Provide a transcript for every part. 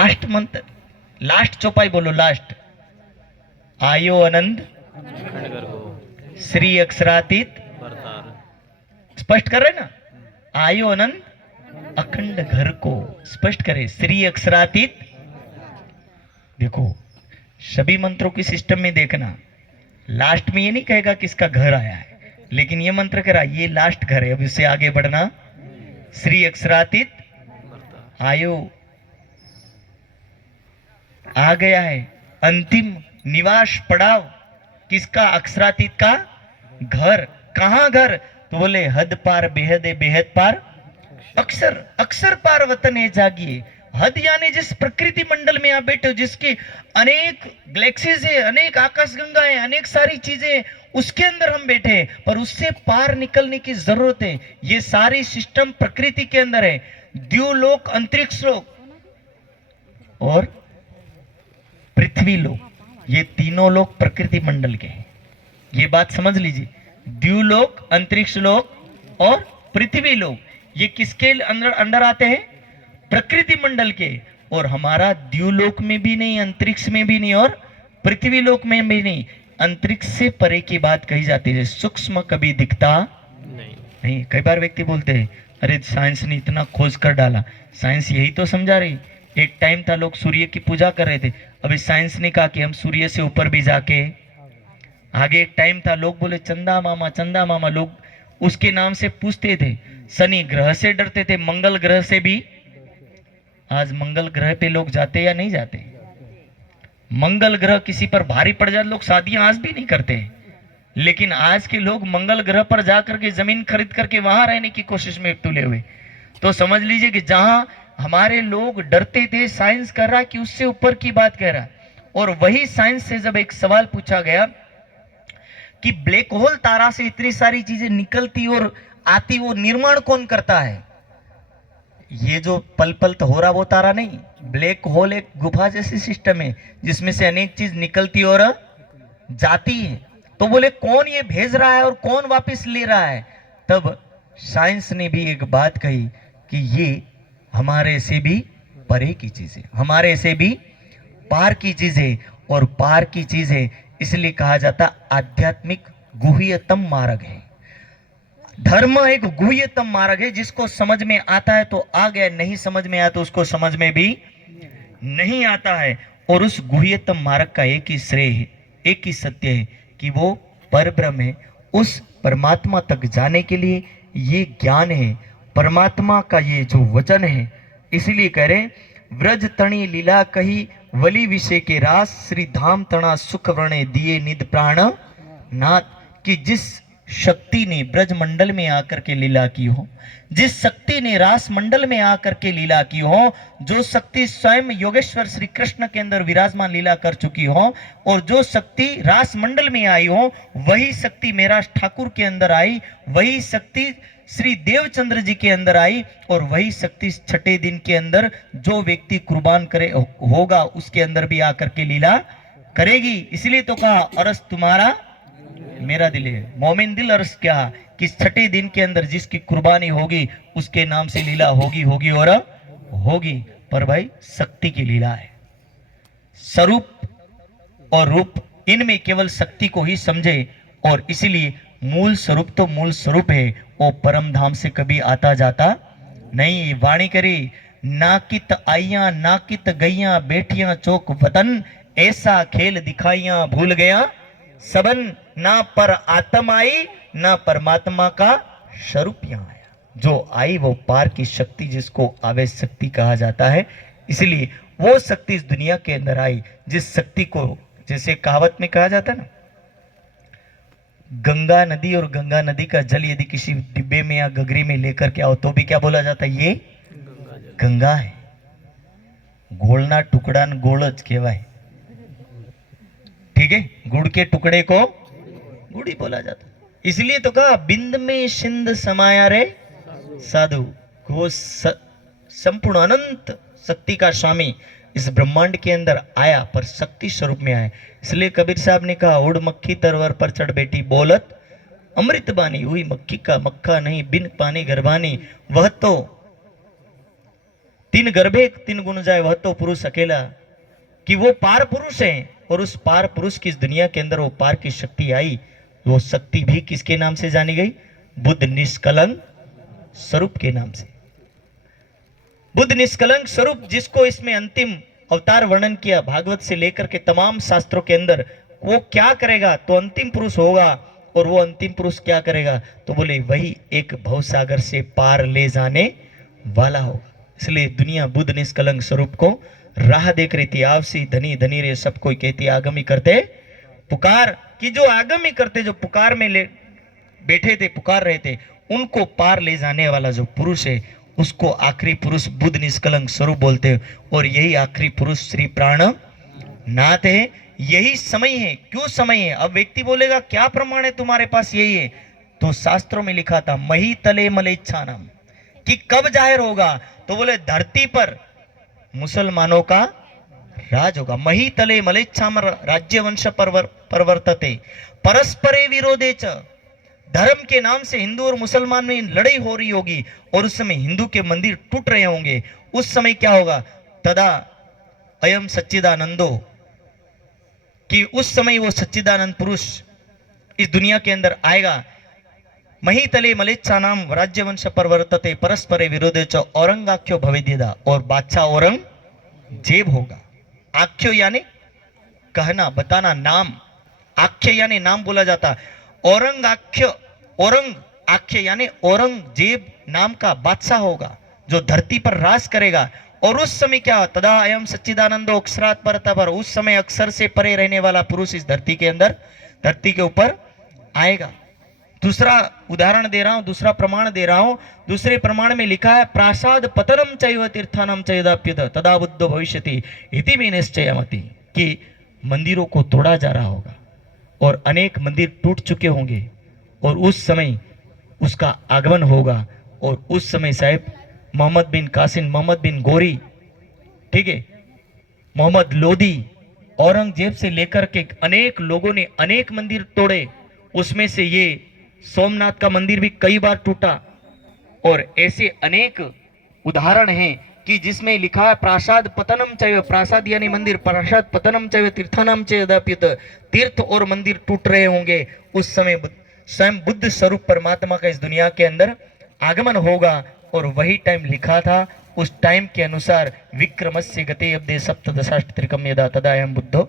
Last मंत्र, last चौपाई बोलो, लास्ट। आयो आनंद श्री अक्षरातीत, स्पष्ट कर रहे ना, आयो आनंद अखंड घर को स्पष्ट करे, श्री अक्षरातीत। देखो सभी मंत्रों की सिस्टम में देखना, लास्ट में ये नहीं कहेगा किसका घर आया है, लेकिन ये मंत्र करा ये लास्ट घर है, अब इससे आगे बढ़ना। श्री अक्षरातीत आयो आ गया है, अंतिम निवास पड़ाव किसका, अक्षरातीत का घर। कहां घर, तो बोले हद पार बेहद बेहद पार अक्षर, अक्षर पार वतन है जागिए। हद यानी जिस प्रकृति मंडल में आप बैठे हो, जिसकी अनेक गैलेक्सीज है, अनेक आकाशगंगा है, अनेक सारी चीजें, उसके अंदर हम बैठे हैं, पर उससे पार निकलने की जरूरत है। ये सारी सिस्टम प्रकृति के अंदर है, द्युलोक, अंतरिक्ष लोक और पृथ्वी लोक, ये तीनों लोक प्रकृति मंडल के हैं। ये बात समझ लीजिए, द्युलोक, अंतरिक्ष लोक और पृथ्वी लोक, ये किसके अंदर आते हैं, प्रकृति मंडल के। और हमारा द्युलोक में भी नहीं, अंतरिक्ष में भी नहीं और पृथ्वी लोक में भी नहीं, अंतरिक्ष से परे की बात कही जाती है। सूक्ष्म कभी दिखता नहीं। कई बार व्यक्ति बोलते हैं अरे साइंस ने इतना खोज कर डाला, साइंस यही तो समझा रही। एक टाइम था लोग सूर्य की पूजा कर रहे थे, अभी साइंस ने कहा कि हम सूर्य से ऊपर भी जाके आगे। एक टाइम था लोग बोले चंदा मामा, चंदा मामा, लोग उसके नाम से पूछते थे। शनि ग्रह से डरते थे, मंगल ग्रह से भी। आज मंगल ग्रह पे लोग जाते या नहीं जाते? मंगल ग्रह किसी पर भारी पड़ जाए लोग शादियां आज भी नहीं करते, लेकिन आज के लोग मंगल ग्रह पर जाकर के जमीन खरीद करके वहां रहने की कोशिश में तुले हुए। तो समझ लीजिए कि जहां हमारे लोग डरते थे, साइंस कर रहा कि उससे ऊपर की बात कह रहा। और वही साइंस से जब एक सवाल पूछा गया कि ब्लैक होल तारा से इतनी सारी चीजें निकलती और आती, वो निर्माण कौन करता है? ये जो पल पल तो हो रहा वो तारा नहीं, ब्लैक होल एक गुफा जैसी सिस्टम है जिसमें से अनेक चीज निकलती और जाती है। तो बोले कौन ये भेज रहा है और कौन वापस ले रहा है? तब साइंस ने भी एक बात कही कि ये हमारे से भी परे की चीजें, हमारे से भी पार की चीजें, और पार की चीजें इसलिए कहा जाता आध्यात्मिक गुह्यतम मार्ग है। धर्म एक गुह्यतम मार्ग है, जिसको समझ में आता है तो आ गया, नहीं समझ में आया तो उसको समझ में भी नहीं आता है। और उस गुह्यतम मार्ग का एक ही श्रेय है, एक ही सत्य है कि वो परब्रह्म है। उस परमात्मा तक जाने के लिए ये ज्ञान है, परमात्मा का ये जो वचन है। इसीलिए कह रहे व्रज तणी लीला कही वली विषय के रास, श्री धाम तणा सुख व्रणे दिए निध प्राण नाथ। कि जिस शक्ति ने ब्रज मंडल में आकर के लीला की हो, जिस शक्ति ने रास मंडल में आकर के लीला की हो, जो शक्ति स्वयं योगेश्वर श्री कृष्ण के अंदर विराजमान लीला कर चुकी हो, और जो शक्ति रास मंडल में आई हो, वही शक्ति मेरा ठाकुर के अंदर आई, वही शक्ति श्री देवचंद्र जी के अंदर आई, और वही शक्ति छठे दिन के अंदर जो व्यक्ति कुर्बान करे होगा उसके अंदर भी आकर के लीला करेगी। इसलिए तो कहा अरस तुम्हारा मेरा दिल है, मोमिन दिल अरस क्या, कि छठे दिन के अंदर जिसकी कुर्बानी होगी उसके नाम से लीला होगी, होगी और होगी। पर भाई शक्ति की लीला है, स्वरूप और रूप इनमें केवल शक्ति को ही समझे। और इसीलिए मूल स्वरूप तो मूल स्वरूप है, वो परम धाम से कभी आता जाता नहीं। वाणी करी नाकित आइया नाकित गैया बेटियां चौक वतन, ऐसा खेल दिखाइया भूल गया सबन, ना पर आत्मा आई ना परमात्मा का स्वरूप यहाँ आया। जो आई वो पार की शक्ति, जिसको आवेश शक्ति कहा जाता है। इसलिए वो शक्ति इस दुनिया के अंदर आई, जिस शक्ति को जैसे कहावत में कहा जाता है ना, गंगा नदी और गंगा नदी का जल यदि किसी डिब्बे में या गगरी में लेकर के आओ तो भी क्या बोला जाता है? ये गंगा है। गोलना टुकड़ा गोलज कहवाय, ठीक है, गुड़ के टुकड़े को गुड़ी बोला जाता। इसलिए तो कहा बिंद में सिंध समाया रे साधु, वो संपूर्ण अनंत शक्ति का स्वामी इस ब्रह्मांड के अंदर आया, पर शक्ति स्वरूप में आया। इसलिए कबीर साहब ने कहा उड़ मक्खी तरवर पर चढ़ बैठी बोलत अमृत बानी, हुई मक्खी का मक्खा नहीं बिन पानी गरबानी। वह तो तीन गर्भे तीन गुण जाए वह तो पुरुष अकेला, कि वो पार पुरुष है और उस पार पुरुष की इस दुनिया के अंदर वो पार की शक्ति आई, वो शक्ति भी किसके नाम से जानी गई? बुद्ध निष्कलंक स्वरूप के नाम से। बुद्ध निष्कलंक स्वरूप जिसको इसमें अंतिम अवतार वर्णन किया भागवत से लेकर के तमाम शास्त्रों के अंदर, वो क्या करेगा? तो अंतिम पुरुष होगा। और वो अंतिम पुरुष क्या करेगा? तो बोले वही एक भवसागर से पार ले जाने वाला होगा। इसलिए दुनिया बुद्ध निष्कलंक स्वरूप को राह देख रही थी। आवसी धनी धनी रे सब कोई कहती आगमी करते पुकार, कि जो आगमी करते, जो पुकार में ले बैठे थे, पुकार रहे थे, उनको पार ले जाने वाला जो पुरुष है उसको आखिरी पुरुष बुद्ध निष्कलंक स्वरूप बोलते हैं। और यही आखिरी पुरुष श्री प्राणनाथ है। यही समय है। क्यों समय है? अब व्यक्ति बोलेगा क्या प्रमाण है तुम्हारे पास? यही है। तो शास्त्रों में लिखा था मही तले मलेच्छानम, कि कब जाहिर होगा? तो बोले धरती पर मुसलमानों का राज होगा। मही तले मलेच्छाम राज्य वंश परवर्तते परस्परे विरोधे च, धर्म के नाम से हिंदू और मुसलमान में लड़ाई हो रही होगी और उस समय हिंदू के मंदिर टूट रहे होंगे। उस समय क्या होगा? तदा अयम सच्चिदानंदो, कि उस समय वो सच्चिदानंद पुरुष इस दुनिया के अंदर आएगा। मही तले मलेच्छानाम राज्यवंश परवर्तते परस्परे विरोधे च औरंगाख्यो भवेद्यदा, और बादशाह औरंगजेब होगा। आख्यो यानी कहना, बताना, नाम। आख्य यानी नाम बोला जाता। औरंगाख्य, औरंग आख्य यानी औरंगजेब नाम का बादशाह होगा जो धरती पर राज करेगा। और उस समय क्या? तदा अयम सच्चिदानंदो अक्षरात् परतपर, उस समय अक्षर से परे रहने वाला पुरुष इस धरती के अंदर, धरती के ऊपर आएगा। दूसरा उदाहरण दे रहा हूं, दूसरा प्रमाण दे रहा हूं। दूसरे प्रमाण में लिखा है प्रासाद पतनम चैव तीर्थानम चैदाप्युत तदा बुद्धो भविष्यति इति मे निश्चयमति, कि मंदिरों को तोड़ा जा रहा होगा और अनेक मंदिर टूट चुके होंगे और उस समय उसका आगमन होगा। और उस समय साहब मोहम्मद बिन कासिम, मोहम्मद बिन गोरी, ठीक है, मोहम्मद लोधी, औरंगजेब से लेकर के अनेक लोगों ने अनेक मंदिर तोड़े। उसमें से ये सोमनाथ का मंदिर भी कई बार टूटा। और ऐसे अनेक उदाहरण हैं कि जिसमें लिखा है प्रासाद पतनम चैव, प्रासाद यानी मंदिर, प्रासाद पतनम चैव तीर्थानाम चैदाप्युत, तीर्थ और मंदिर टूट रहे होंगे। उस समय स्वयं बुद्ध स्वरूप परमात्मा का इस दुनिया के अंदर आगमन होगा। और वही टाइम लिखा था। उस टाइम के अनुसार विक्रमस्य गते अब्दे सप्तदशाष्टत्रिकम यदा तदायं बुद्धो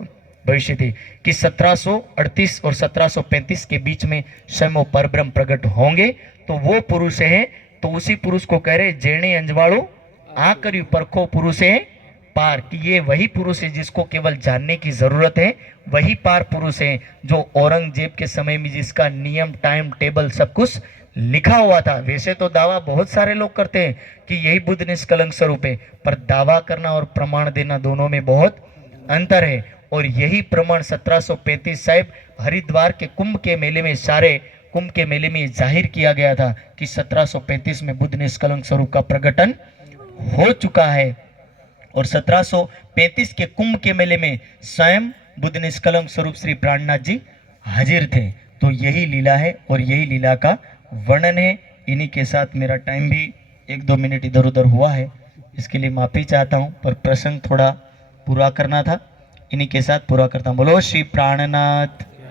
भविष्यति, कि 1738 और 1735 के बीच में स्वयं वो परब्रह्म प्रकट होंगे। तो वो पुरुष है, तो उसी पुरुष को कह रहे जेणे अंजवाड़ो आकर परखो पुरुष है पार, कि ये वही पुरुष है जिसको केवल जानने की जरूरत है। वही पार पुरुष है जो औरंगजेब के समय में जिसका नियम, टाइम टेबल सब कुछ लिखा हुआ था। वैसे तो दावा बहुत सारे लोग करते हैं कि यही बुद्ध निष्कलंक स्वरूप है, पर दावा करना और प्रमाण देना दोनों में बहुत अंतर है। और यही प्रमाण 1735 साहिब हरिद्वार के कुंभ के मेले में, सारे कुंभ के मेले में जाहिर किया गया था कि 1735 में बुद्ध निष्कलंक स्वरूप का प्रकटन हो चुका है। और 1735 के कुंभ के मेले में स्वयं बुद्ध निष्कलंक स्वरूप श्री प्राणनाथ जी हाजिर थे। तो यही लीला है और यही लीला का वर्णन है। इन्हीं के साथ मेरा टाइम भी 1-2 मिनट इधर उधर हुआ है, इसके लिए माफी चाहता हूँ, पर प्रसंग थोड़ा पूरा करना था, इन्हीं के साथ पूरा करता हूँ। बोलो श्री प्राणनाथ